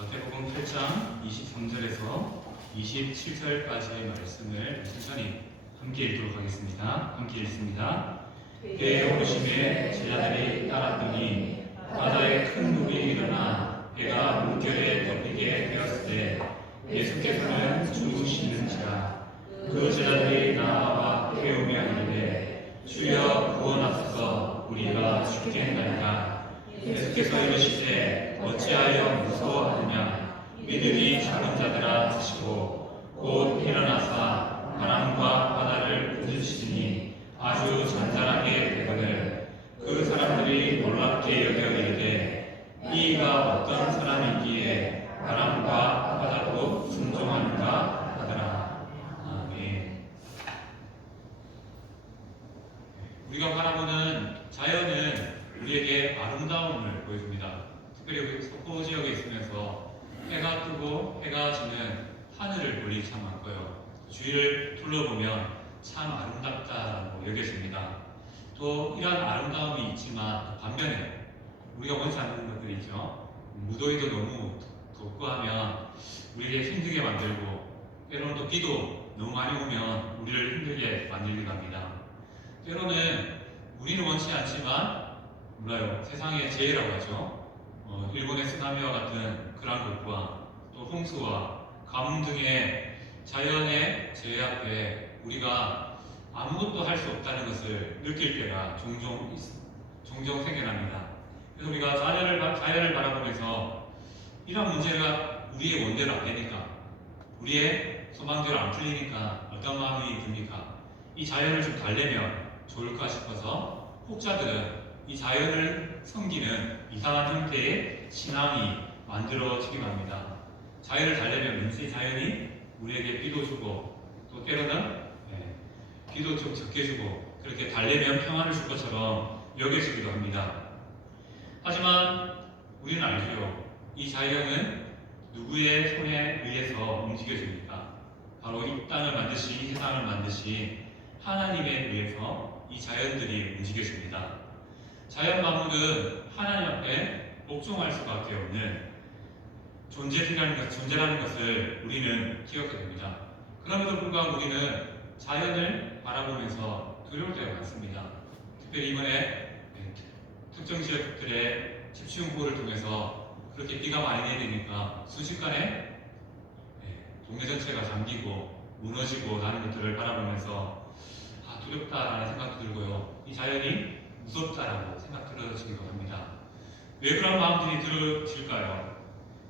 마태복음 8장 23절에서 27절까지의 말씀을 천천히 함께 읽도록 하겠습니다. 함께 읽습니다. 배에 오르심에 제자들이 따랐더니 바다에 큰 물이 일어나 배가 물결에 덮이게 되었을 때 예수께서는 죽으시는지라. 그 제자들이 나와 깨우며 이르되 주여 구원하소서, 우리가 죽겠나이다. 예수께서 이르시되 어찌하여 무서워하느냐. 믿음이 작은 자들아 드시고 곧 일어나사 바람과 바다를 부르시니 아주 잔잔하게 되거늘 그 사람들이 놀랍게 여겨 이르되 이가 어떤 사람이기에 바람과 바다도 순종하는가 하더라. 아멘. 우리가 바라보는 자연은 우리에게 아름다움을 보여줍니다. 특별히 우리 서부 지역에 있으면서 해가 뜨고 해가 지는 하늘을 볼 일이 참 많고요. 주위를 둘러보면 참 아름답다고 여겨집니다. 또 이러한 아름다움이 있지만 반면에 우리가 원치 않는 것들이 있죠. 무더위도 너무 덥고 하면 우리를 힘들게 만들고, 때로는 또 비도 너무 많이 오면 우리를 힘들게 만들기도 합니다. 때로는 우리는 원치 않지만 몰라요, 세상의 재해라고 하죠. 일본의 쓰나미와 같은 그러한 것과 또 홍수와 가뭄 등의 자연의 재해 앞에 우리가 아무것도 할 수 없다는 것을 느낄 때가 종종 생겨납니다. 그래서 우리가 자연을 바라보면서 이런 문제가 우리의 원대로 안 되니까, 우리의 소망대로 안 풀리니까 어떤 마음이 듭니까? 이 자연을 좀 달래면 좋을까 싶어서 혹자들은 이 자연을 섬기는 이상한 형태의 신앙이 만들어지기도 합니다. 자연을 달래면 왠지 자연이 우리에게 비도 주고, 또 때로는 비도 좀 적게 주고, 그렇게 달래면 평안을 줄 것처럼 여겨지기도 합니다. 하지만 우리는 알죠. 이 자연은 누구의 손에 의해서 움직여집니까? 바로 이 땅을 만드신, 이 세상을 만드신 하나님에 의해서 이 자연들이 움직여집니다. 자연 만물은 하나님 앞에 복종할 수밖에 없는 존재라는 것을 우리는 기억해야 됩니다. 그럼에도 불구하고 우리는 자연을 바라보면서 두려울 때가 많습니다. 특별히 이번에 특정 지역들의 집중호우를 통해서 그렇게 비가 많이 내리니까 순식간에 동네 전체가 잠기고 무너지고 나는 것들을 바라보면서 두렵다라는 생각도 들고요. 이 자연이 무섭다라고 생각 들어지기도 합니다. 왜 그런 마음들이 들어질까요?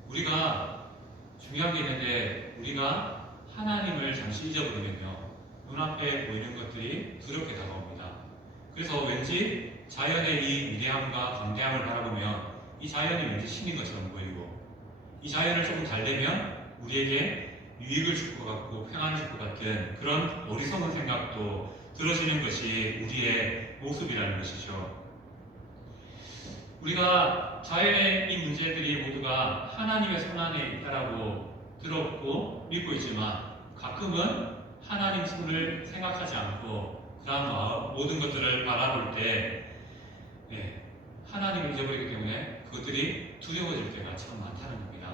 우리가 중요한 게 있는데, 우리가 하나님을 잠시 잊어버리면요, 눈앞에 보이는 것들이 두렵게 다가옵니다. 그래서 왠지 자연의 이 위대함과 강대함을 바라보면 이 자연이 왠지 신인 것처럼 보이고, 이 자연을 조금 달래면 우리에게 유익을 줄 것 같고 평안을 줄 것 같은 그런 어리석은 생각도 들어지는 것이 우리의 모습이라는 것이죠. 우리가 자연의 이 문제들이 모두가 하나님의 손안에 있다라고 들었고 믿고 있지만, 가끔은 하나님 손을 생각하지 않고 그러한 모든 것들을 바라볼 때 하나님을 잊어버리기 때문에 그것들이 두려워질 때가 참 많다는 겁니다.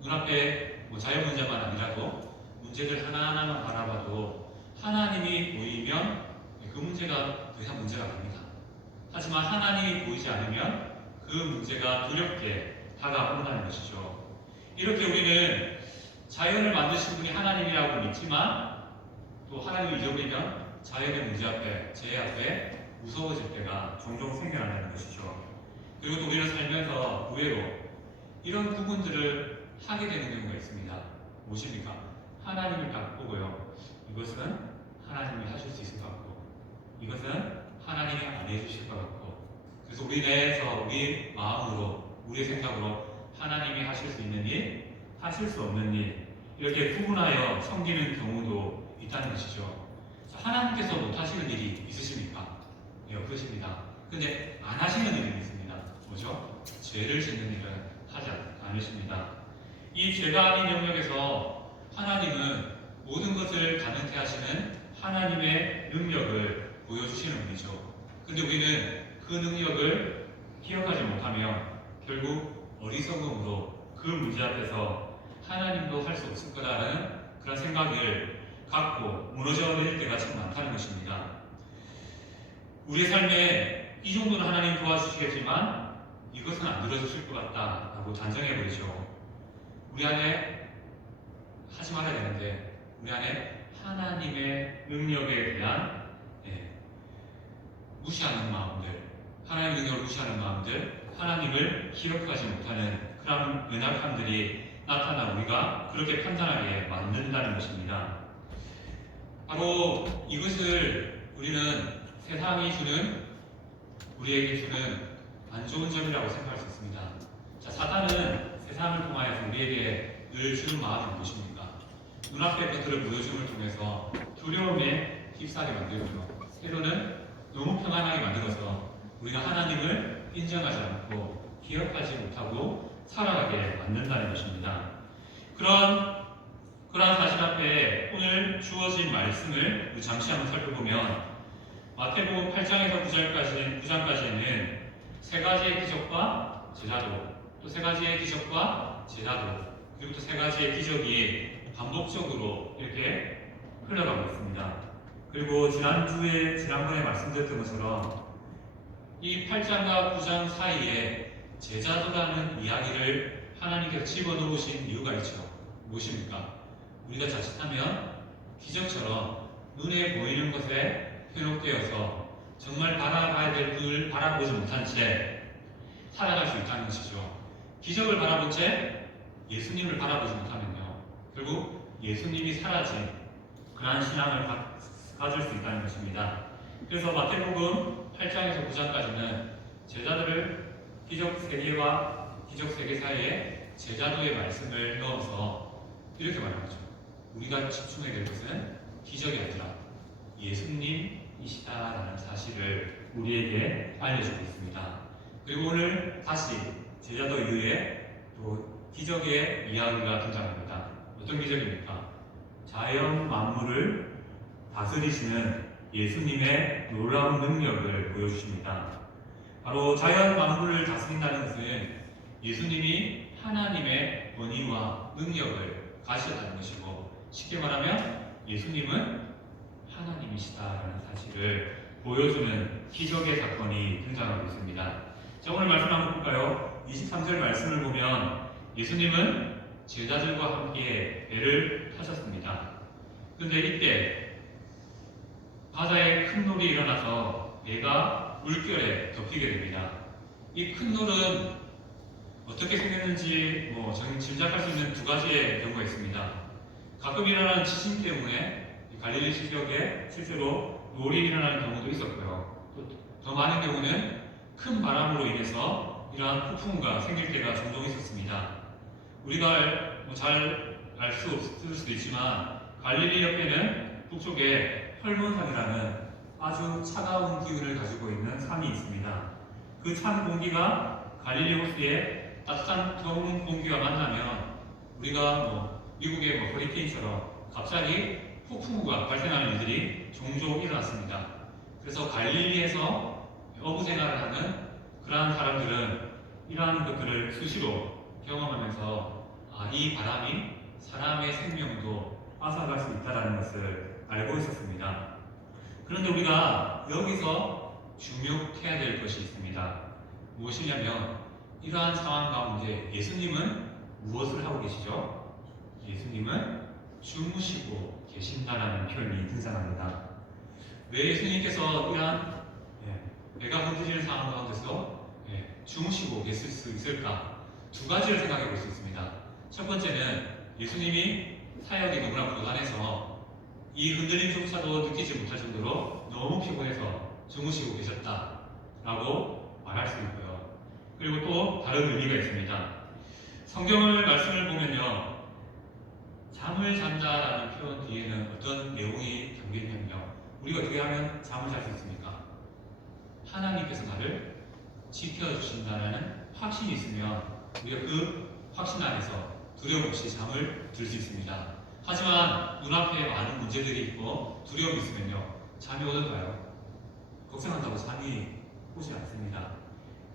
눈앞에 자연 문제만 아니라도 문제들 하나하나만 바라봐도 하나님이 보이면 그 문제가 더 이상 문제가 아닙니다. 하지만 하나님이 보이지 않으면 그 문제가 두렵게 다가온다는 것이죠. 이렇게 우리는 자연을 만드신 분이 하나님이라고 믿지만, 또 하나님을 잊어버리면 자연의 문제 앞에, 재해 앞에 무서워질 때가 종종 생겨난다는 것이죠. 그리고 또 우리는 살면서 의외로 이런 부분들을 하게 되는 경우가 있습니다. 무엇입니까? 하나님을 딱 보고요, 이것은 하나님이 하실 수 있을 것 같고, 이것은 하나님이 안 해주실 것 같고, 그래서 우리 내에서 우리 마음으로, 우리의 생각으로 하나님이 하실 수 있는 일, 하실 수 없는 일, 이렇게 구분하여 섬기는 경우도 있다는 것이죠. 하나님께서 못 하시는 일이 있으십니까? 네, 없으십니다. 근데 안 하시는 일이 있습니다. 뭐죠? 죄를 짓는 일은 하지 않으십니다. 이 죄가 아닌 영역에서 하나님은 모든 것을 가능케 하시는 하나님의 능력을 보여주시는 분이죠. 그런데 우리는 그 능력을 기억하지 못하면 결국 어리석음으로 그 그 문제 앞에서 하나님도 할 수 없을 거라는 그런 생각을 갖고 무너져 내릴 때가 참 많다는 것입니다. 우리의 삶에 이 정도는 하나님 도와주시겠지만 이것은 안 들어주실 것 같다라고 단정해버리죠. 우리 안에 하지 말아야 되는데 우리 안에 하나님의 능력에 대한 무시하는 마음들, 하나님의 능력을 무시하는 마음들, 하나님을 기억하지 못하는 그런 연약함들이 나타나 우리가 그렇게 판단하게 만든다는 것입니다. 바로 이것을 우리는 세상이 주는, 우리에게 주는 안 좋은 점이라고 생각할 수 있습니다. 자, 사탄은 세상을 통하여서 우리에게 늘 주는 마음이 무엇입니까? 눈앞의 것들을 보여줌을 통해서 두려움에 휩싸게 만들고요. 때로는 너무 평안하게 만들어서 우리가 하나님을 인정하지 않고 기억하지 못하고 살아가게 만든다는 것입니다. 그러한 사실 앞에 오늘 주어진 말씀을 우리 잠시 한번 살펴보면 마태복음 8장에서 9장까지는 세 가지의 기적과 제자도, 또 세 가지의 기적과 제자도, 그리고 또 세 가지의 기적이 반복적으로 이렇게 흘러가고 있습니다. 그리고 지난번에 말씀드렸던 것처럼 이 8장과 9장 사이에 제자도라는 이야기를 하나님께서 집어넣으신 이유가 있죠. 무엇입니까? 우리가 자칫하면 기적처럼 눈에 보이는 것에 현혹되어서 정말 바라봐야 될 분을 바라보지 못한 채 살아갈 수 있다는 것이죠. 기적을 바라본 채 예수님을 바라보지 못하면요, 결국 예수님이 사라진 그러한 신앙을 가질 수 있다는 것입니다. 그래서 마태복음 8장에서 9장까지는 제자들을 기적 세계와 기적 세계 사이에 제자도의 말씀을 넣어서 이렇게 말하죠. 우리가 집중해야 될 것은 기적이 아니라 예수님이시다라는 사실을 우리에게 알려주고 있습니다. 그리고 오늘 다시 제자도 이후에 또 기적의 이야기가 등장합니다. 어떤 기적입니까? 자연 만물을 다스리시는 예수님의 놀라운 능력을 보여주십니다. 바로 자연 만물을 다스린다는 것은 예수님이 하나님의 권위와 능력을 가지셨다는 것이고, 쉽게 말하면 예수님은 하나님이시다라는 사실을 보여주는 기적의 사건이 등장하고 있습니다. 자, 오늘 말씀 한번 볼까요? 23절 말씀을 보면 예수님은 제자들과 함께 배를 타셨습니다. 그런데 이때 바다에 큰 놀이 일어나서 배가 물결에 덮이게 됩니다. 이 큰 놀은 어떻게 생겼는지 짐작할 수 있는 두 가지의 경우가 있습니다. 가끔 일어나는 지진 때문에 갈릴리 지역에 실제로 놀이 일어나는 경우도 있었고요. 또 더 많은 경우는 큰 바람으로 인해서 이러한 폭풍우가 생길 때가 종종 있었습니다. 우리가 잘 알 수 없을 수도 있지만 갈릴리 옆에는 북쪽에 헐몬산이라는 아주 차가운 기운을 가지고 있는 산이 있습니다. 그 찬 공기가 갈릴리 호수에 따뜻한 더운 공기가 만나면 우리가 미국의 허리케인처럼 갑자기 폭풍우가 발생하는 일들이 종종 일어났습니다. 그래서 갈릴리에서 어부 생활을 하는 그러한 사람들은 이러한 것들을 수시로 경험하면서 이 바람이 사람의 생명도 앗아갈 수 있다는 것을 알고 있었습니다. 그런데 우리가 여기서 주목해야 될 것이 있습니다. 무엇이냐면 이러한 상황 가운데 예수님은 무엇을 하고 계시죠? 예수님은 주무시고 계신다라는 표현이 등장합니다. 왜 예수님께서 이러한 배가 흔들리는 상황 가운데서 주무시고 계실 수 있을까? 두 가지를 생각해 볼 수 있습니다. 첫 번째는 예수님이 사역이 너무나 고단해서 이 흔들림조차도 느끼지 못할 정도로 너무 피곤해서 주무시고 계셨다라고 말할 수 있고요. 그리고 또 다른 의미가 있습니다. 성경을 말씀을 보면요, 잠을 잔다라는 표현 뒤에는 어떤 내용이 담겨 있냐면요, 우리가 어떻게 하면 잠을 잘 수 있습니까? 하나님께서 나를 지켜주신다는 확신이 있으면 우리가 그 확신 안에서 두려움 없이 잠을 들 수 있습니다. 하지만 눈앞에 많은 문제들이 있고 두려움이 있으면요, 잠이 오는가요? 걱정한다고 잠이 오지 않습니다.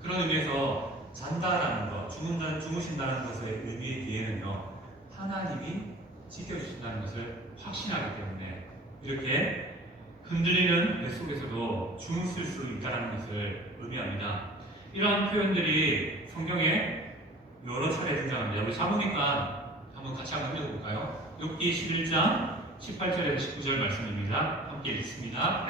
그런 의미에서 잔다라는 것, 주무신다는 것의 의미 뒤에는요, 하나님이 지켜주신다는 것을 확신하기 때문에 이렇게 흔들리는 뱃속에서도 주무실 수 있다는 것을 의미합니다. 이러한 표현들이 성경에 여러 차례 등장합니다. 우리 사보니까 한번 같이 한번 읽어볼까요? 욥기 11장 18절에서 19절 말씀입니다. 함께 읽습니다.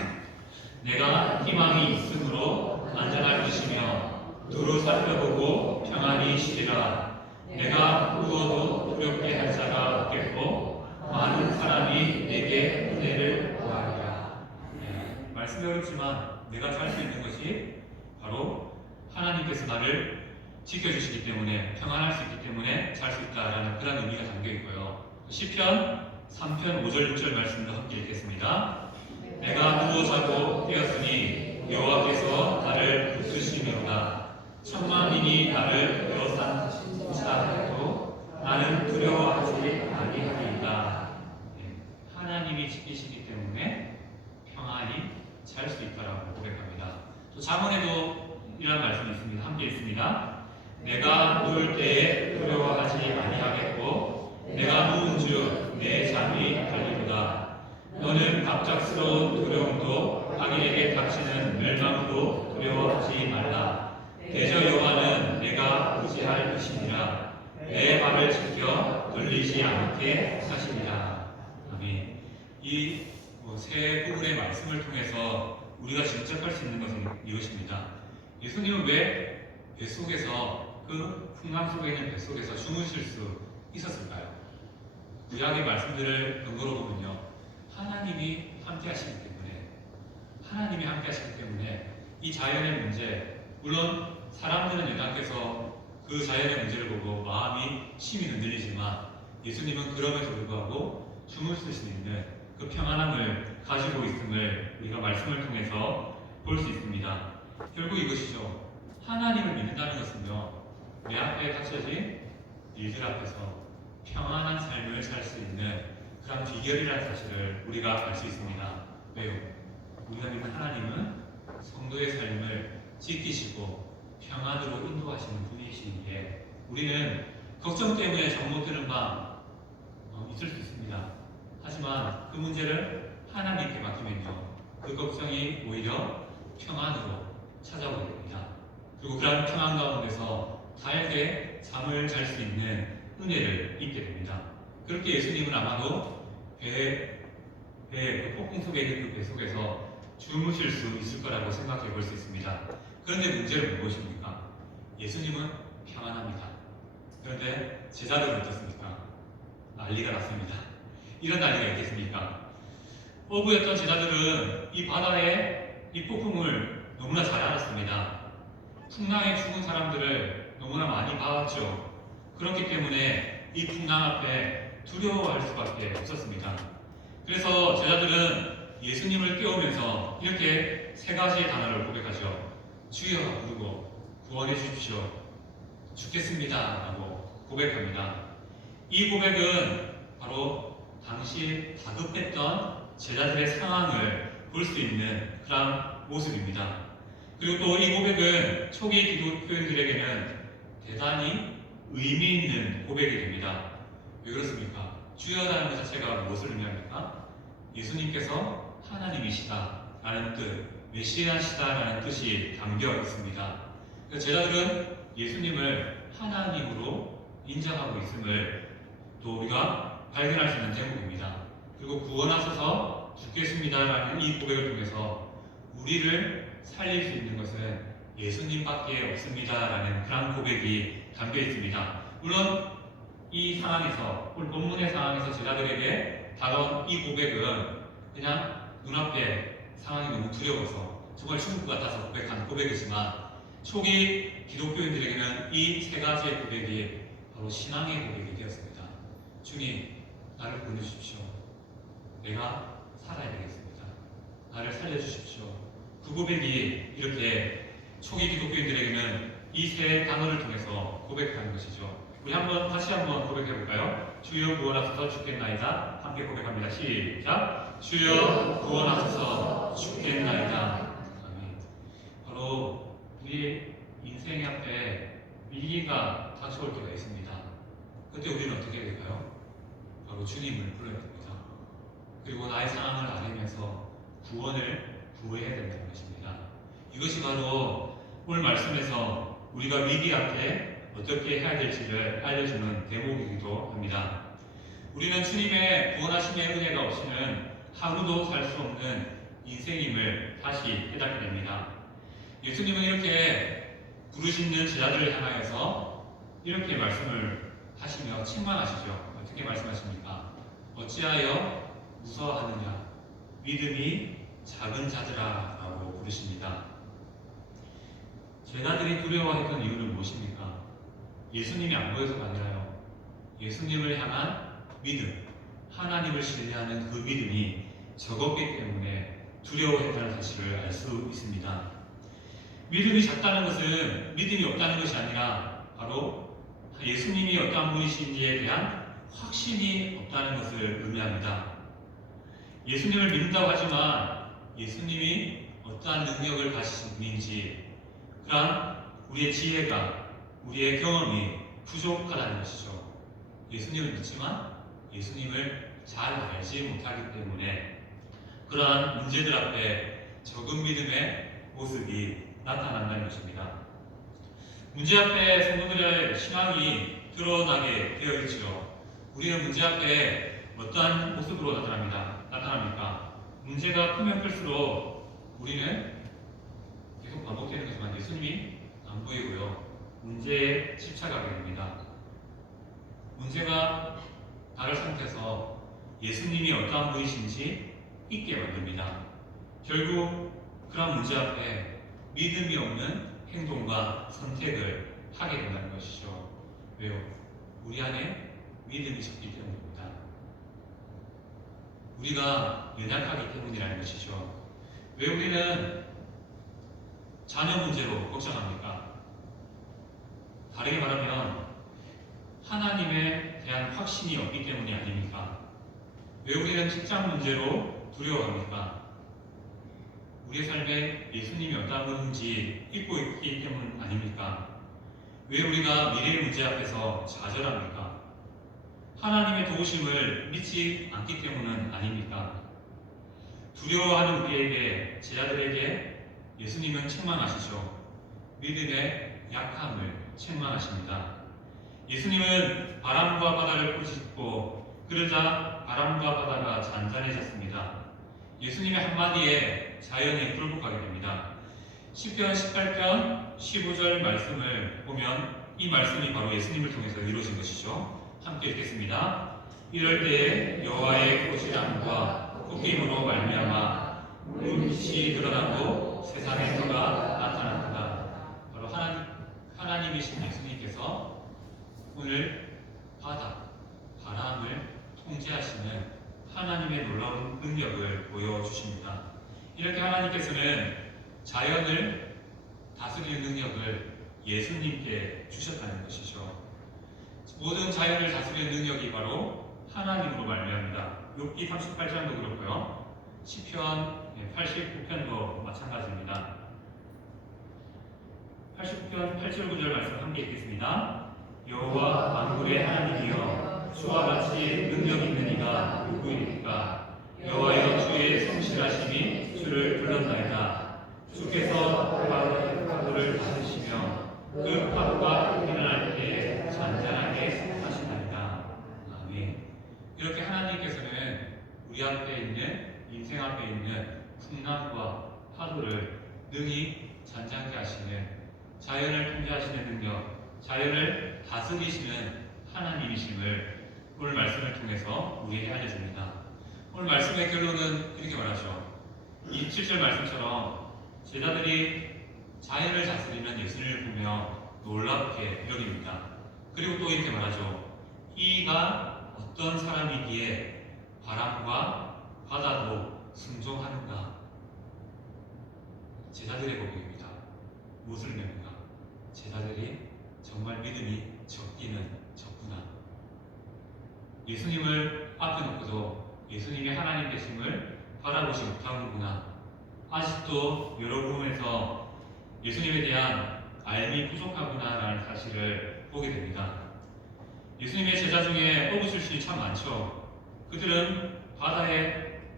내가 희망이 있으므로 안전할 것이며 두루 살펴보고 평안히 쉬리라. 내가 누워도 두렵게 할 자가 없겠고 많은 사람이 내게 은혜를 구하리라. 말씀이 어렵지만 내가 잘 수 있는 것이 바로 하나님께서 나를 지켜주시기 때문에, 평안할 수 있기 때문에 잘 수 있다라는 그런 의미가 담겨 있고요. 시편 3편 5절 6절 말씀도 함께 읽겠습니다. 내가 누워 자고 깨었으니 여호와께서 나를 붙드시미로다. 천만인이 나를 에워싸는다 해도 나는 두려워하지 아니하리이다. 하나님이 지키시기 때문에 평안히 잘 수 있다라고 고백합니다. 또 잠언에도 이런 말씀이 있습니다. 함께 읽습니다. 내가 누울 때에 두려워하지 아니하겠고 내가 누운즉 내 잠이 달리로다. 너는 갑작스러운 두려움도 악인에게 닥치는 멸망도 두려워하지 말라. 대저 여호와는 내가 의지할 것이니라. 내 발을 지켜 걸리지 않게 하시리라. 아멘. 이 세 부분의 말씀을 통해서 우리가 직접 할 수 있는 것은 이것입니다. 예수님은 왜 뱃속에서, 그 풍랑 속에 있는 뱃속에서 주무실 수 있었을까요? 구약의 말씀들을 근거로 보면요, 하나님이 함께 하시기 때문에 이 자연의 문제, 물론 사람들은 연약해서 그 자연의 문제를 보고 마음이 심히 흔들리지만 예수님은 그럼에도 불구하고 주무실 수 있는 그 평안함을 가지고 있음을 우리가 말씀을 통해서 볼 수 있습니다. 결국 이것이죠. 하나님을 믿는다는 것은요, 내 앞에 닥쳐진 일들 앞에서 평안한 삶을 살 수 있는 그런 비결이라는 사실을 우리가 알 수 있습니다. 왜요? 우리가 믿는 하나님은 성도의 삶을 지키시고 평안으로 인도하시는 분이시기에 우리는 걱정 때문에 잠 못 드는 밤 있을 수 있습니다. 하지만 그 문제를 하나님께 맡기면요, 그 걱정이 오히려 평안으로 찾아오게 됩니다. 그리고 그런 평안 가운데서 달게 잠을 잘 수 있는 은혜를 입게 됩니다. 그렇게 예수님은 아마도 그 폭풍 속에 있는 그 배 속에서 주무실 수 있을 거라고 생각해 볼 수 있습니다. 그런데 문제는 무엇입니까? 예수님은 평안합니다. 그런데 제자들은 어떻습니까? 난리가 났습니다. 이런 난리가 있겠습니까? 어부였던 제자들은 이 바다의 이 폭풍을 너무나 잘 알았습니다. 풍랑에 죽은 사람들을 너무나 많이 봐왔죠. 그렇기 때문에 이 풍랑 앞에 두려워할 수밖에 없었습니다. 그래서 제자들은 예수님을 깨우면서 이렇게 세 가지의 단어를 고백하죠. 주여 부르고 구원해 주십시오. 죽겠습니다 라고 고백합니다. 이 고백은 바로 당시 다급했던 제자들의 상황을 볼 수 있는 그런 모습입니다. 그리고 또 이 고백은 초기 기독교인들에게는 대단히 의미 있는 고백이 됩니다. 왜 그렇습니까? 주여라는 것 자체가 무엇을 의미합니까? 예수님께서 하나님이시다라는 뜻, 메시아시다라는 뜻이 담겨 있습니다. 제자들은 예수님을 하나님으로 인정하고 있음을 또 우리가 발견할 수 있는 대목입니다. 그리고 구원하소서 죽겠습니다라는 이 고백을 통해서 우리를 살릴 수 있는 것은 예수님밖에 없습니다라는 그런 고백이 담겨 있습니다. 물론 이 상황에서, 오늘 본문의 상황에서 제자들에게 다가온 이 고백은 그냥 눈앞에 상황이 너무 두려워서 정말 죽을 것 같아서 고백한 고백이지만 초기 기독교인들에게는 이 세 가지의 고백이 바로 신앙의 고백이 되었습니다. 주님, 나를 보내주십시오. 내가 살아야 되겠습니다. 나를 살려주십시오. 그 고백이 이렇게 초기 기독교인들에게는 이 세 단어를 통해서 고백하는 것이죠. 우리 다시 한번 고백해 볼까요? 주여 구원하소서 죽겠나이다. 함께 고백합니다. 시작. 주여 구원하소서 죽겠나이다. 아멘. 바로 우리의 인생 앞에 위기가 닥쳐올 때가 있습니다. 그때 우리는 어떻게 해야 될까요? 바로 주님을 불러야 됩니다. 그리고 나의 상황을 알면서 구원을 구해야 된다는 것입니다. 이것이 바로 오늘 말씀에서 우리가 위기 앞에 어떻게 해야 될지를 알려주는 대목이기도 합니다. 우리는 주님의 구원하심의 은혜가 없이는 하루도 살 수 없는 인생임을 다시 깨닫게 됩니다. 예수님은 이렇게 부르시는 제자들을 향하여서 이렇게 말씀을 하시며 책망하시죠. 어떻게 말씀하십니까? 어찌하여 무서워하느냐? 믿음이 작은 자들아 라고 부르십니다. 제자들이 두려워했던 이유는 무엇입니까? 예수님이 안 보여서가 아니라요. 예수님을 향한 믿음, 하나님을 신뢰하는 그 믿음이 적었기 때문에 두려워했다는 사실을 알 수 있습니다. 믿음이 작다는 것은 믿음이 없다는 것이 아니라 바로 예수님이 어떠한 분이신지에 대한 확신이 없다는 것을 의미합니다. 예수님을 믿는다고 하지만 예수님이 어떠한 능력을 가지신 분인지 그러한 우리의 지혜가, 우리의 경험이 부족하다는 것이죠. 예수님을 믿지만 예수님을 잘 알지 못하기 때문에 그러한 문제들 앞에 적은 믿음의 모습이 나타난다는 것입니다. 문제 앞에 성도들의 신앙이 드러나게 되어 있죠. 우리는 문제 앞에 어떠한 모습으로 나타납니까? 문제가 크면 클수록 우리는 계속 반복되는 것이지만 예수님이 안 보이고요. 문제에 집착하게 됩니다. 문제가 다른 상태에서 예수님이 어떠한 분이신지 잊게 만듭니다. 결국 그런 문제 앞에 믿음이 없는 행동과 선택을 하게 된다는 것이죠. 왜요? 우리 안에 믿음이 적기 때문입니다. 우리가 연약하기 때문이라는 것이죠. 왜 우리는 자녀 문제로 걱정합니까? 다르게 말하면 하나님에 대한 확신이 없기 때문이 아닙니까? 왜 우리는 직장 문제로 두려워합니까? 우리의 삶에 예수님이 어떤 분인지 잊고 있기 때문 아닙니까? 왜 우리가 미래의 문제 앞에서 좌절합니까? 하나님의 도우심을 믿지 않기 때문은 아닙니까? 두려워하는 우리에게, 제자들에게 예수님은 책망하시죠. 믿음의 약함을 책망하십니다. 예수님은 바람과 바다를 꾸짖고 그러자 바람과 바다가 잔잔해졌습니다. 예수님의 한마디에 자연이 굴복하게 됩니다. 시편 18편 15절 말씀을 보면 이 말씀이 바로 예수님을 통해서 이루어진 것이죠. 함께 읽겠습니다. 이럴 때에 여호와의 고시함과 꺾임으로 말미암아 물빛이 드러나고 세상의 터가 나타났다. 바로 하나님이신 예수님께서 오늘 바람을 통제하시는 하나님의 놀라운 능력을 보여주십니다. 이렇게 하나님께서는 자연을 다스리는 능력을 예수님께 주셨다는 것이죠. 모든 자연을 다스리는 능력이 바로 하나님으로 말미암니다. 욥기 38장도 그렇고요. 시편 89편도 마찬가지입니다. 89편 8절 9절 말씀 함께 읽겠습니다. 여호와 만군의 하나님이여 주와 같이 능력 있는 이가 누구입니까? 여호와여 주의 성실하심이 주를 불렀나이다. 주께서 파도를 다스시며 그 파도가 일어날 때에 잔잔하게 하시나이다. 아멘. 이렇게 하나님께서는 우리 앞에 있는 인생 앞에 있는 풍랑과 파도를 능히 잔잔케 하시는 자연을 통제하시는 능력, 자연을 다스리시는 하나님이심을 오늘 말씀을 통해서 우리에게 알려줍니다. 오늘 말씀의 결론은 이렇게 말하죠. 27절 말씀처럼 제자들이 자연을 다스리는 예수님을 보며 놀랍게 여깁니다. 그리고 또 이렇게 말하죠. 이가 어떤 사람이기에 바람과 바다도 순종하는가? 제자들의 고백입니다. 무엇을 냅니까? 제자들이 정말 믿음이 적기는 적구나. 예수님을 앞에 놓고도 예수님의 하나님 되심을 바라보지 못하는구나. 아직도 여러 부분에서 예수님에 대한 알미 부족하구나라는 사실을 보게 됩니다. 예수님의 제자 중에 어부 출신이 참 많죠. 그들은 바다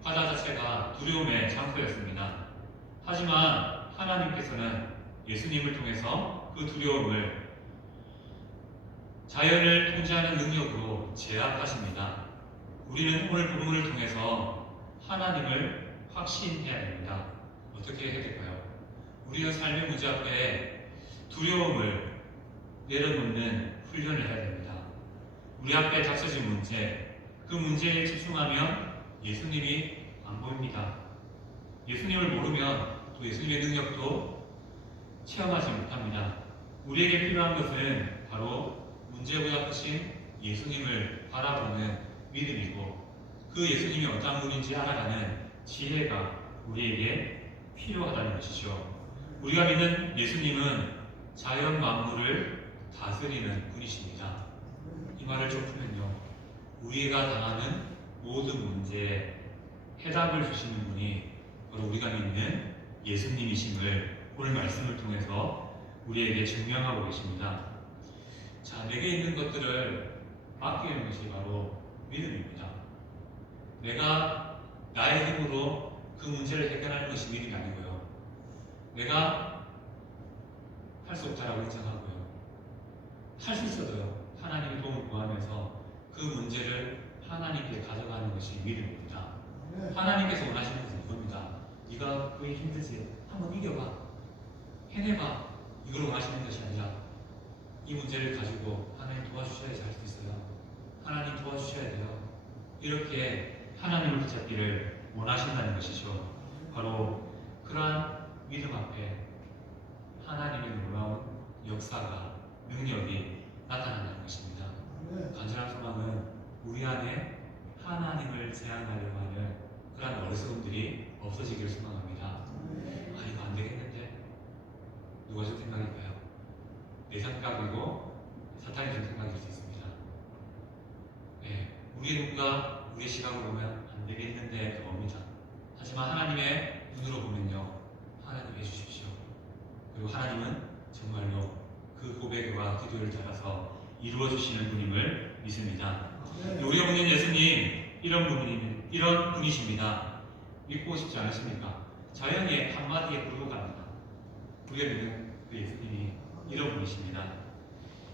자체가 두려움의 장소였습니다. 하지만 하나님께서는 예수님을 통해서 그 두려움을 자연을 통제하는 능력으로 제압하십니다. 우리는 오늘 본문을 통해서 하나님을 확신해야 됩니다. 어떻게 해야 될까요? 우리가 삶의 문제 앞에 두려움을 내려놓는 훈련을 해야 됩니다. 우리 앞에 닥쳐진 문제, 그 문제에 집중하면 예수님이 안 보입니다. 예수님을 모르면 또 예수님의 능력도 체험하지 못합니다. 우리에게 필요한 것은 바로 문제보다 크신 예수님을 바라보는 믿음이고 그 예수님이 어떤 분인지 알아가는 지혜가 우리에게 필요하다는 것이죠. 우리가 믿는 예수님은 자연 만물을 다스리는 분이십니다. 이 말을 좀 풀면요, 우리가 당하는 모든 문제에 해답을 주시는 분이 바로 우리가 믿는 예수님이심을 오늘 말씀을 통해서 우리에게 증명하고 계십니다. 자, 내게 있는 것들을 맡기는 것이 바로 믿음입니다. 내가 나의 힘으로 그 문제를 해결하는 것이 믿음이 아니고요, 내가 할 수 없다라고 인정하고요, 할 수 있어도요 하나님의 도움을 구하면서 그 문제를 하나님께 가져가는 것이 믿음입니다. 하나님께서 원하시는 것은 이겁니다. 네가 그게 힘들지? 한번 이겨봐, 해내봐. 이걸 원하시는 것이 아니라 이 문제를 가지고 하나님 도와주셔야지 할 수 있어요. 하나님 도와주셔야 돼요. 이렇게 하나님을 붙잡기를 원하신다는 것이죠. 바로 그러한 믿음 앞에 하나님의 놀라운 역사가, 능력이 나타난다는 것입니다. 간절한 소망은 우리 안에 하나님을 제한하려고 하는 그러한 어리석음들이 없어지기를 소망합니다. 아, 이거 안 되겠는데? 누가 준 생각일까요? 내 생각이고 사탄이 준 생각일 수 있습니다. 네, 우리의 눈과 우리의 시각으로 보면 안 되겠는데 옵니다. 하지만 하나님의 눈으로 보면요, 하나님 해주십시오. 그리고 하나님은 정말로 그 고백과 기도를 따라서 이루어주시는 분임을 믿습니다. 우리가 보는 예수님, 이런 분이십니다. 믿고 싶지 않으십니까? 자연이 한마디에 불과합니다. 우리가 믿는 그 예수님이 이런 분이십니다.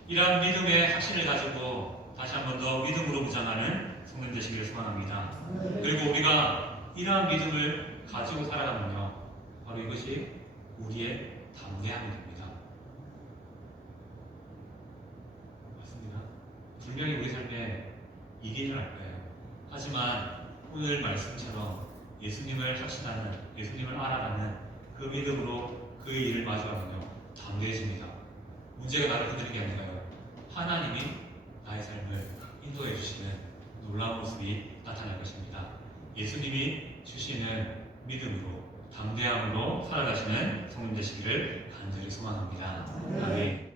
이러한 믿음의 확신을 가지고 다시 한 번 더 믿음으로 무장하는 성령 되시기를 소망합니다. 그리고 우리가 이러한 믿음을 가지고 살아가면요, 바로 이것이 우리의 담대함이 됩니다. 맞습니다. 분명히 우리 삶에 일이 일어날 거예요. 하지만 오늘 말씀처럼 예수님을 확신하는, 예수님을 알아가는 그 믿음으로 그 일을 마주하면요, 담대해집니다. 문제가 나를 흔드는 게 아니라요, 하나님이 나의 삶을 인도해 주시는 놀라운 모습이 나타날 것입니다. 예수님이 주시는 믿음으로, 담대함으로 살아가시는 성령 되시기를 간절히 소망합니다. 아멘.